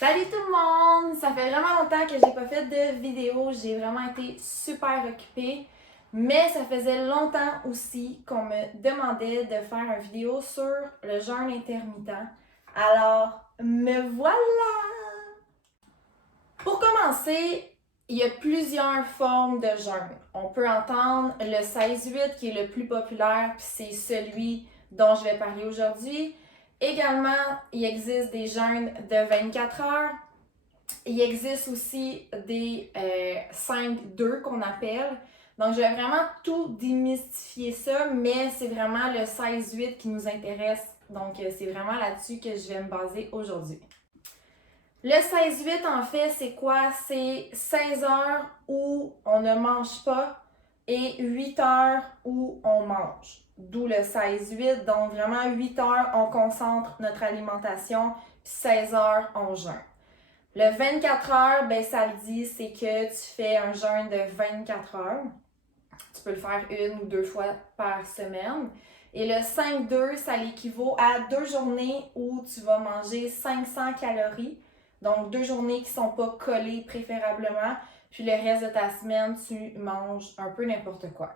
Salut tout le monde! Ça fait vraiment longtemps que j'ai pas fait de vidéo, j'ai vraiment été super occupée, mais ça faisait longtemps aussi qu'on me demandait de faire une vidéo sur le jeûne intermittent. Alors, me voilà! Pour commencer, il y a plusieurs formes de jeûne. On peut entendre le 16-8 qui est le plus populaire, puis c'est celui dont je vais parler aujourd'hui. Également, il existe des jeûnes de 24 heures. Il existe aussi des 5-2 qu'on appelle. Donc, je vais vraiment tout démystifier ça, mais c'est vraiment le 16-8 qui nous intéresse. Donc, c'est vraiment là-dessus que je vais me baser aujourd'hui. Le 16-8, en fait, c'est quoi? C'est 16 heures où on ne mange pas et 8 heures où on mange. D'où le 16-8. Donc, vraiment, 8 heures, on concentre notre alimentation, puis 16 heures, on jeûne. Le 24 heures, ben ça le dit, c'est que tu fais un jeûne de 24 heures. Tu peux le faire une ou deux fois par semaine. Et le 5-2, ça l'équivaut à 2 journées où tu vas manger 500 calories. Donc, 2 journées qui ne sont pas collées préférablement. Puis le reste de ta semaine, tu manges un peu n'importe quoi.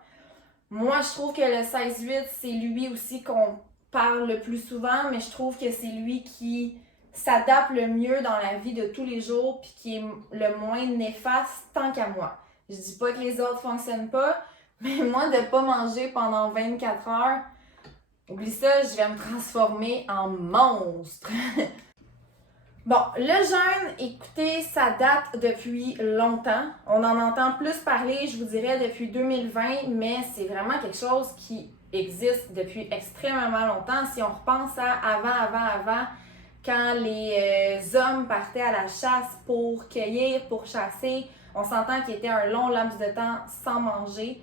Moi, je trouve que le 16-8, c'est lui aussi qu'on parle le plus souvent, mais je trouve que c'est lui qui s'adapte le mieux dans la vie de tous les jours puis qui est le moins néfaste tant qu'à moi. Je dis pas que les autres fonctionnent pas, mais moi, de pas manger pendant 24 heures, oublie ça, je vais me transformer en monstre. Bon, le jeûne, écoutez, ça date depuis longtemps. On en entend plus parler, je vous dirais, depuis 2020, mais c'est vraiment quelque chose qui existe depuis extrêmement longtemps. Si on repense à avant, quand les hommes partaient à la chasse pour cueillir, pour chasser, on s'entend qu'il était un long laps de temps sans manger.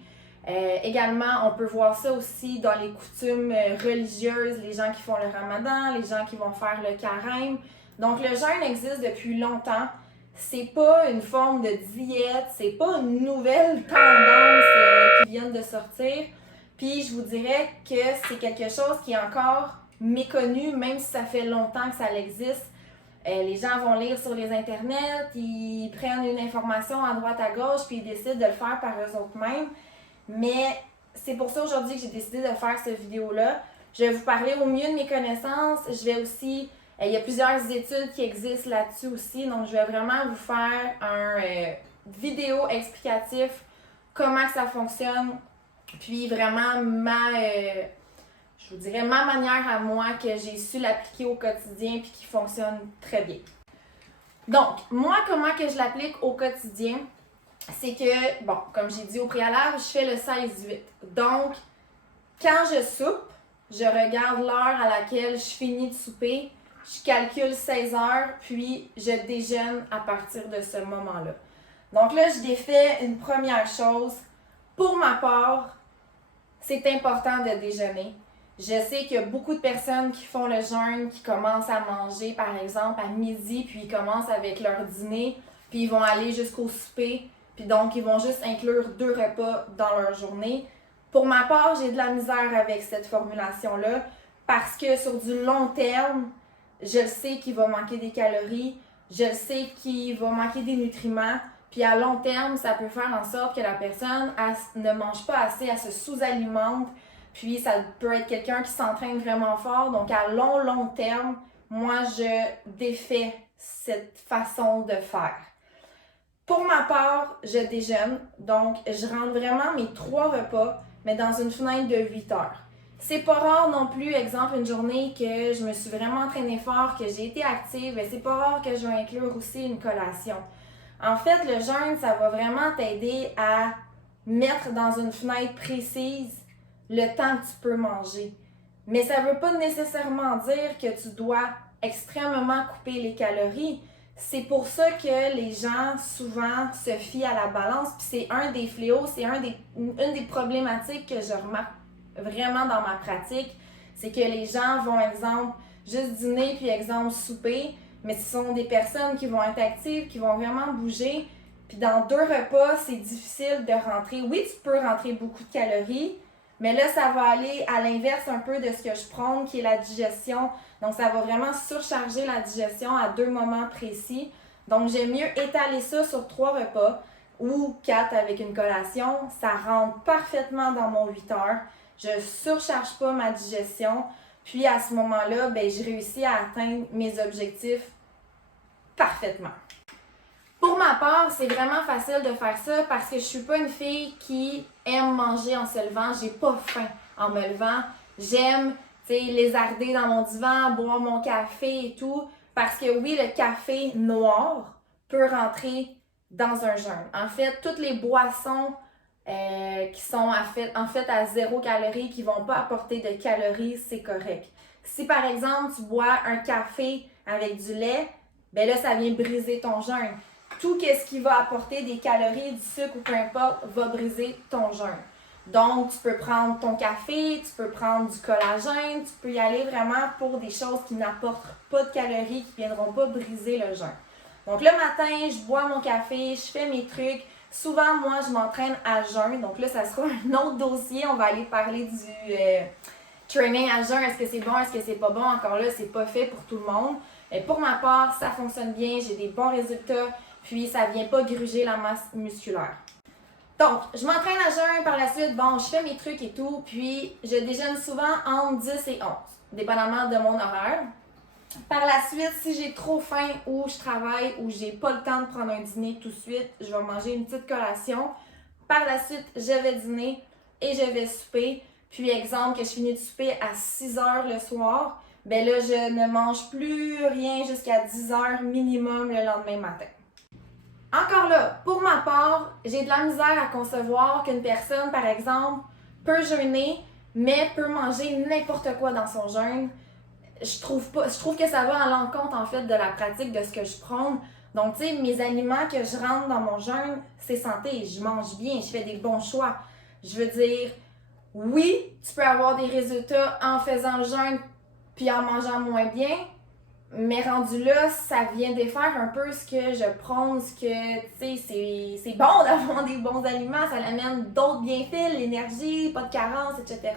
Également, on peut voir ça aussi dans les coutumes religieuses, les gens qui font le ramadan, les gens qui vont faire le carême. Donc, le jeûne existe depuis longtemps. C'est pas une forme de diète, c'est pas une nouvelle tendance qui vient de sortir. Puis, je vous dirais que c'est quelque chose qui est encore méconnu, même si ça fait longtemps que ça existe. Les gens vont lire sur les internets, ils prennent une information à droite à gauche, puis ils décident de le faire par eux-mêmes. Mais c'est pour ça aujourd'hui que j'ai décidé de faire cette vidéo-là. Je vais vous parler au mieux de mes connaissances. Je vais aussi... il y a plusieurs études qui existent là-dessus aussi. Donc, je vais vraiment vous faire un vidéo explicatif comment que ça fonctionne. Puis vraiment je vous dirais ma manière à moi que j'ai su l'appliquer au quotidien puis qui fonctionne très bien. Donc, moi, comment que je l'applique au quotidien? C'est que, bon, comme j'ai dit au préalable, je fais le 16-8. Donc, quand je soupe, je regarde l'heure à laquelle je finis de souper, je calcule 16 heures, puis je déjeune à partir de ce moment-là. Donc là, je défais une première chose. Pour ma part, c'est important de déjeuner. Je sais qu'il y a beaucoup de personnes qui font le jeûne, qui commencent à manger, par exemple, à midi, puis ils commencent avec leur dîner, puis ils vont aller jusqu'au souper, puis donc ils vont juste inclure 2 repas dans leur journée. Pour ma part, j'ai de la misère avec cette formulation-là, parce que sur du long terme, je le sais qu'il va manquer des calories, je le sais qu'il va manquer des nutriments, puis à long terme, ça peut faire en sorte que la personne ne mange pas assez, elle se sous-alimente, puis ça peut être quelqu'un qui s'entraîne vraiment fort. Donc à long terme, moi je défais cette façon de faire. Pour ma part, je déjeune, donc je rentre vraiment mes 3 repas, mais dans une fenêtre de 8 heures. C'est pas rare non plus, exemple, une journée que je me suis vraiment entraînée fort, que j'ai été active, mais c'est pas rare que je vais inclure aussi une collation. En fait, le jeûne, ça va vraiment t'aider à mettre dans une fenêtre précise le temps que tu peux manger. Mais ça veut pas nécessairement dire que tu dois extrêmement couper les calories. C'est pour ça que les gens souvent se fient à la balance, puis c'est un des fléaux, c'est une des problématiques que je remarque vraiment dans ma pratique, c'est que les gens vont, exemple, juste dîner puis, exemple, souper, mais ce sont des personnes qui vont être actives, qui vont vraiment bouger, puis dans 2 repas, c'est difficile de rentrer. Oui, tu peux rentrer beaucoup de calories, Mais là, ça va aller à l'inverse un peu de ce que je prône, qui est la digestion. Donc, ça va vraiment surcharger la digestion à 2 moments précis. Donc, j'aime mieux étaler ça sur 3 repas ou 4 avec une collation. Ça rentre parfaitement dans mon 8 heures. Je surcharge pas ma digestion. Puis, à ce moment-là, ben, je réussis à atteindre mes objectifs parfaitement. Pour ma part, c'est vraiment facile de faire ça parce que je suis pas une fille qui aime manger en se levant. J'ai pas faim en me levant. J'aime, lézarder dans mon divan, boire mon café et tout. Parce que oui, le café noir peut rentrer dans un jeûne. En fait, toutes les boissons qui sont en fait à 0 calories, qui vont pas apporter de calories, c'est correct. Si par exemple, tu bois un café avec du lait, ben là, ça vient briser ton jeûne. Tout ce qui va apporter des calories, du sucre ou peu importe, va briser ton jeûne. Donc, tu peux prendre ton café, tu peux prendre du collagène, tu peux y aller vraiment pour des choses qui n'apportent pas de calories, qui ne viendront pas briser le jeûne. Donc, le matin, je bois mon café, je fais mes trucs. Souvent, moi, je m'entraîne à jeun. Donc là, ça sera un autre dossier. On va aller parler du training à jeun. Est-ce que c'est bon, est-ce que c'est pas bon? Encore là, c'est pas fait pour tout le monde. Mais pour ma part, ça fonctionne bien. J'ai des bons résultats. Puis, ça vient pas gruger la masse musculaire. Donc, je m'entraîne à jeun par la suite. Bon, je fais mes trucs et tout. Puis, je déjeune souvent entre 10 et 11, dépendamment de mon horaire. Par la suite, si j'ai trop faim ou je travaille ou j'ai pas le temps de prendre un dîner tout de suite, je vais manger une petite collation. Par la suite, je vais dîner et je vais souper. Puis, exemple, que je finis de souper à 6 heures le soir, ben là, je ne mange plus rien jusqu'à 10 heures minimum le lendemain matin. Encore là, pour ma part, j'ai de la misère à concevoir qu'une personne, par exemple, peut jeûner, mais peut manger n'importe quoi dans son jeûne. Je trouve que ça va à l'encontre, en fait, de la pratique de ce que je prône. Donc, tu sais, mes aliments que je rentre dans mon jeûne, c'est santé. Je mange bien, je fais des bons choix. Je veux dire, oui, tu peux avoir des résultats en faisant le jeûne puis en mangeant moins bien, mais rendu là, ça vient défaire un peu ce que je prône, ce que, tu sais, c'est bon d'avoir des bons aliments, ça amène d'autres bienfaits, l'énergie, pas de carence, etc.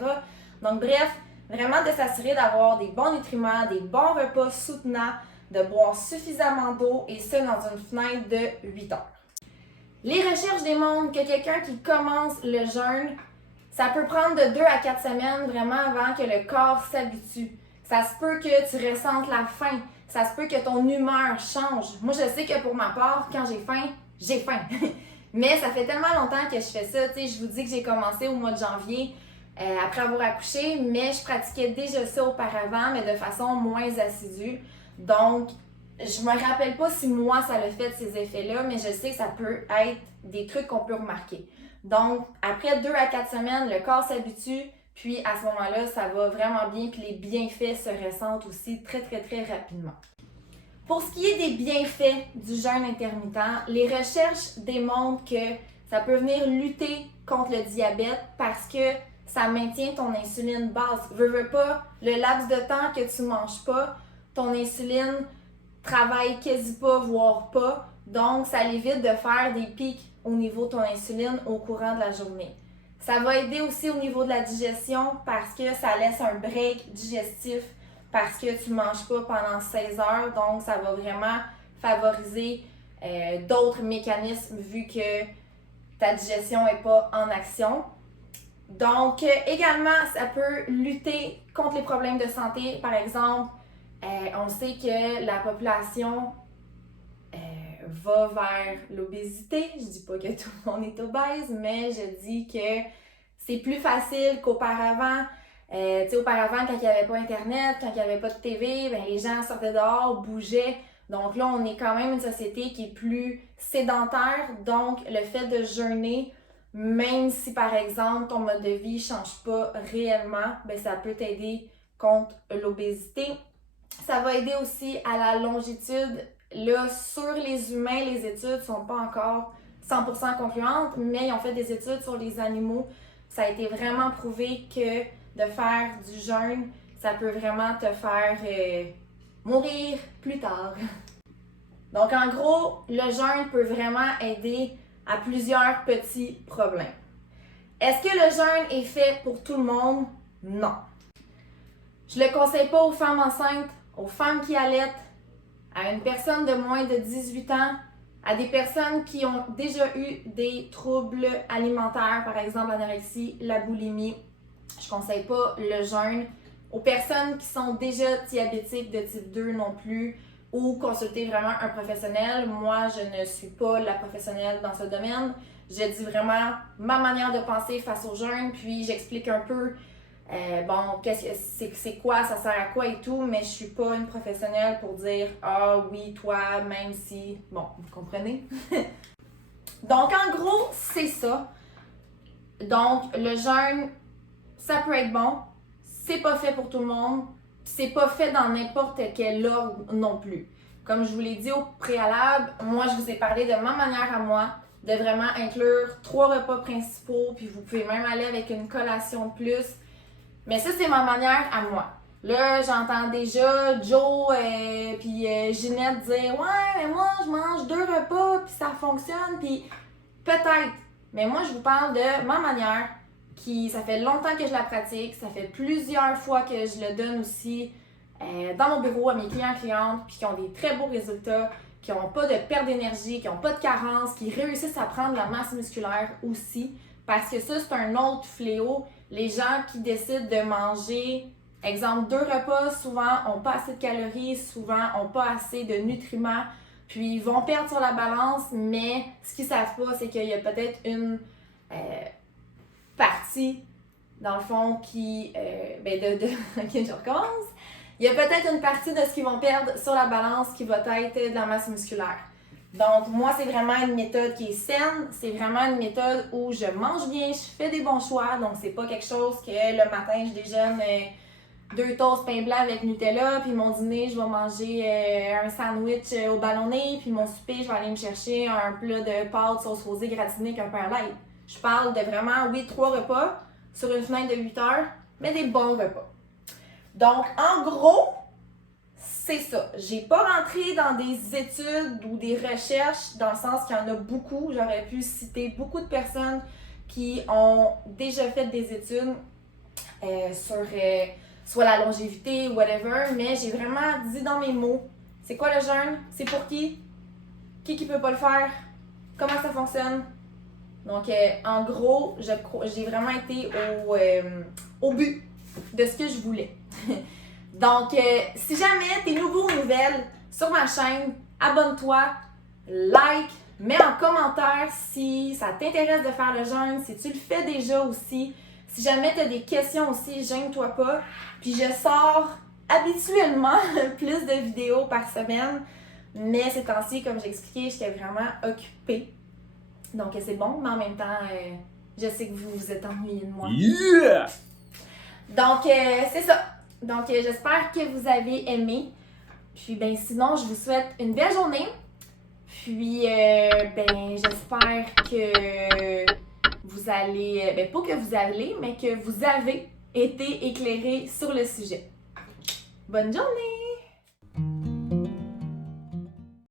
Donc, bref, vraiment de s'assurer d'avoir des bons nutriments, des bons repas soutenants, de boire suffisamment d'eau et ça dans une fenêtre de 8 heures. Les recherches démontrent que quelqu'un qui commence le jeûne, ça peut prendre de 2 à 4 semaines vraiment avant que le corps s'habitue. Ça se peut que tu ressentes la faim. Ça se peut que ton humeur change. Moi, je sais que pour ma part, quand j'ai faim, j'ai faim. Mais ça fait tellement longtemps que je fais ça. Tu sais, je vous dis que j'ai commencé au mois de janvier après avoir accouché, mais je pratiquais déjà ça auparavant, mais de façon moins assidue. Donc, je me rappelle pas si moi, ça l'a fait ces effets-là, mais je sais que ça peut être des trucs qu'on peut remarquer. Donc, après 2 à 4 semaines, le corps s'habitue. Puis à ce moment-là, ça va vraiment bien, puis les bienfaits se ressentent aussi très, très, très rapidement. Pour ce qui est des bienfaits du jeûne intermittent, les recherches démontrent que ça peut venir lutter contre le diabète parce que ça maintient ton insuline basse. Veux pas, le laps de temps que tu manges pas, ton insuline travaille quasi pas, voire pas. Donc, ça évite de faire des pics au niveau de ton insuline au courant de la journée. Ça va aider aussi au niveau de la digestion parce que ça laisse un break digestif parce que tu ne manges pas pendant 16 heures. Donc, ça va vraiment favoriser d'autres mécanismes vu que ta digestion n'est pas en action. Donc, également, ça peut lutter contre les problèmes de santé. Par exemple, on sait que la population va vers l'obésité. Je dis pas que tout le monde est obèse, mais je dis que c'est plus facile qu'auparavant. Tu sais, auparavant, quand il n'y avait pas Internet, quand il n'y avait pas de TV, ben, les gens sortaient dehors, bougeaient. Donc là, on est quand même une société qui est plus sédentaire. Donc, le fait de jeûner, même si par exemple ton mode de vie ne change pas réellement, ben, ça peut t'aider contre l'obésité. Ça va aider aussi à la longitude. Là, sur les humains, les études ne sont pas encore 100% concluantes, mais ils ont fait des études sur les animaux. Ça a été vraiment prouvé que de faire du jeûne, ça peut vraiment te faire mourir plus tard. Donc, en gros, le jeûne peut vraiment aider à plusieurs petits problèmes. Est-ce que le jeûne est fait pour tout le monde? Non. Je le conseille pas aux femmes enceintes, aux femmes qui allaitent, à une personne de moins de 18 ans, à des personnes qui ont déjà eu des troubles alimentaires, par exemple l'anorexie, la boulimie. Je conseille pas le jeûne. Aux personnes qui sont déjà diabétiques de type 2 non plus, ou consulter vraiment un professionnel. Moi, je ne suis pas la professionnelle dans ce domaine. Je dis vraiment ma manière de penser face au jeûne, puis j'explique un peu c'est quoi, ça sert à quoi et tout, mais je suis pas une professionnelle pour dire ah oui, toi, même si. Bon, vous comprenez? Donc, en gros, c'est ça. Donc, le jeûne, ça peut être bon, c'est pas fait pour tout le monde, c'est pas fait dans n'importe quel ordre non plus. Comme je vous l'ai dit au préalable, moi, je vous ai parlé de ma manière à moi, de vraiment inclure 3 repas principaux, puis vous pouvez même aller avec une collation de plus. Mais ça, c'est ma manière à moi. Là, j'entends déjà Joe puis Ginette dire « Ouais, mais moi, je mange 2 repas, puis ça fonctionne, puis peut-être. » Mais moi, je vous parle de ma manière, qui ça fait longtemps que je la pratique, ça fait plusieurs fois que je le donne aussi dans mon bureau à mes clients-clientes, puis qui ont des très beaux résultats, qui n'ont pas de perte d'énergie, qui n'ont pas de carence, qui réussissent à prendre de la masse musculaire aussi. Parce que ça, c'est un autre fléau. Les gens qui décident de manger, exemple, 2 repas, souvent n'ont pas assez de calories, souvent n'ont pas assez de nutriments, puis ils vont perdre sur la balance, mais ce qu'ils ne savent pas, c'est qu'il y a peut-être une partie, dans le fond, qui... Ok, je recommence. Il y a peut-être une partie de ce qu'ils vont perdre sur la balance qui va être de la masse musculaire. Donc, moi, c'est vraiment une méthode qui est saine. C'est vraiment une méthode où je mange bien, je fais des bons choix. Donc, c'est pas quelque chose que le matin, je déjeune 2 toasts pain blanc avec Nutella. Puis mon dîner, je vais manger un sandwich au ballonné. Puis mon souper, je vais aller me chercher un plat de pâtes sauce rosée gratinée avec un pain light. Je parle de vraiment, oui, 3 repas sur une fenêtre de 8 heures, mais des bons repas. Donc, en gros, c'est ça. J'ai pas rentré dans des études ou des recherches dans le sens qu'il y en a beaucoup. J'aurais pu citer beaucoup de personnes qui ont déjà fait des études sur soit la longévité ou whatever, mais j'ai vraiment dit dans mes mots, c'est quoi le jeûne? C'est pour qui? Qui peut pas le faire? Comment ça fonctionne? Donc, en gros, j'ai vraiment été au but de ce que je voulais. Donc, si jamais t'es nouveau ou nouvelle sur ma chaîne, abonne-toi, like, mets en commentaire si ça t'intéresse de faire le jeûne, si tu le fais déjà aussi. Si jamais t'as des questions aussi, gêne-toi pas. Puis je sors habituellement plus de vidéos par semaine, mais ces temps-ci, comme j'ai expliqué, j'étais vraiment occupée. Donc, c'est bon, mais en même temps, je sais que vous vous êtes ennuyés de moi. Yeah! Donc, c'est ça. Donc, j'espère que vous avez aimé. Puis, sinon, je vous souhaite une belle journée. Puis, j'espère que vous allez, pas que vous allez, mais que vous avez été éclairés sur le sujet. Bonne journée!